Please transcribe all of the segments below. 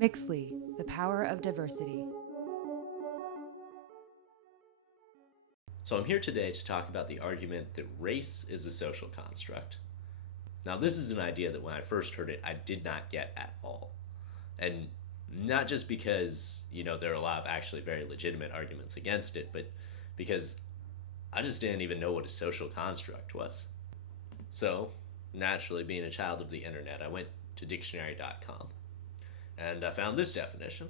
Mixly, the power of diversity. So I'm here today to talk about the argument that race is a social construct. Now, this is an idea that when I first heard it, I did not get at all. And not just because, there are a lot of actually very legitimate arguments against it, but because I just didn't even know what a social construct was. So, naturally, being a child of the internet, I went to dictionary.com and I found this definition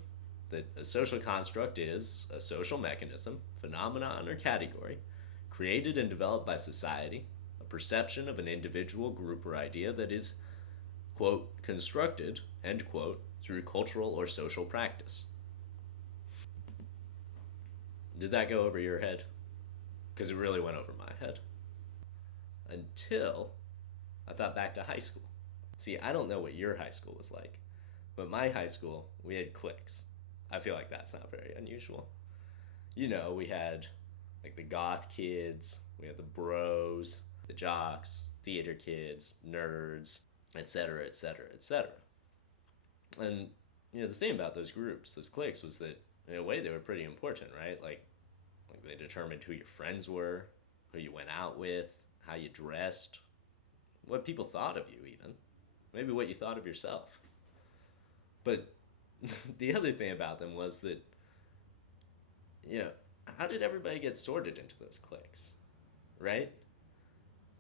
that a social construct is a social mechanism, phenomenon, or category created and developed by society, a perception of an individual, group, or idea that is, quote, constructed, end quote, through cultural or social practice. Did that go over your head? Because it really went over my head. Until I thought back to high school. See, I don't know what your high school was like, but my high school, we had cliques. I feel like that's not very unusual. We had like the goth kids, we had the bros, the jocks, theater kids, nerds, etc., etc., etc. And, the thing about those groups, those cliques, was that in a way they were pretty important, right? Like they determined who your friends were, who you went out with, how you dressed, what people thought of you, even. Maybe what you thought of yourself. But the other thing about them was that, how did everybody get sorted into those cliques, right?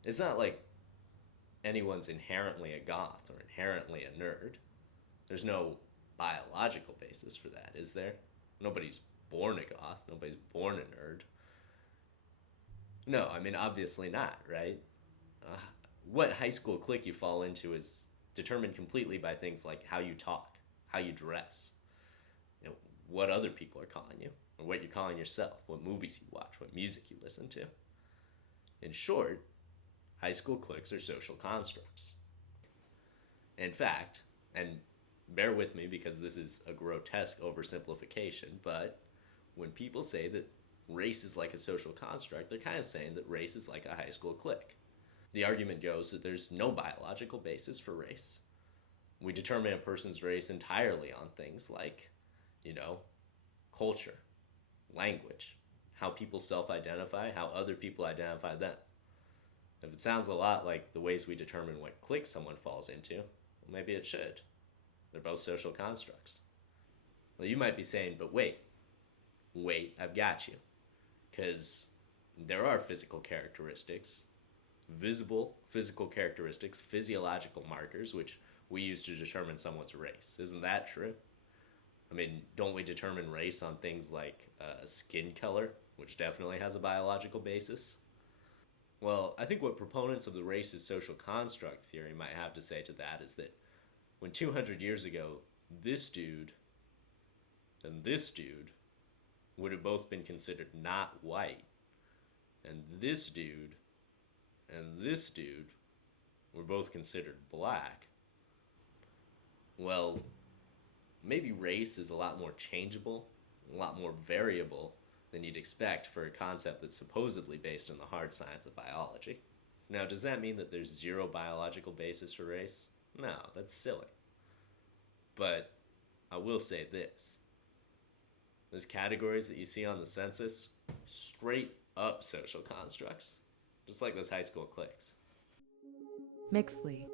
It's not like anyone's inherently a goth or inherently a nerd. There's no biological basis for that, is there? Nobody's born a goth. Nobody's born a nerd. No, I mean, obviously not, right? What high school clique you fall into is determined completely by things like how you talk, how you dress, what other people are calling you, or what you're calling yourself, what movies you watch, what music you listen to. In short, high school cliques are social constructs. In fact, and bear with me because this is a grotesque oversimplification, but when people say that race is like a social construct, they're kind of saying that race is like a high school clique. The argument goes that there's no biological basis for race. We determine a person's race entirely on things like, culture, language, how people self-identify, how other people identify them. If it sounds a lot like the ways we determine what clique someone falls into, well, maybe it should. They're both social constructs. Well, you might be saying, but wait, I've got you. Because there are physical characteristics, visible physical characteristics, physiological markers, which we use to determine someone's race. Isn't that true? I mean, don't we determine race on things like skin color, which definitely has a biological basis? Well, I think what proponents of the race as social construct theory might have to say to that is that when 200 years ago, this dude and this dude would have both been considered not white, and this dude and this dude were both considered black, well, maybe race is a lot more changeable, a lot more variable than you'd expect for a concept that's supposedly based on the hard science of biology. Now, does that mean that there's zero biological basis for race? No, that's silly. But I will say this. Those categories that you see on the census, straight up social constructs. Just like those high school cliques. Mixly,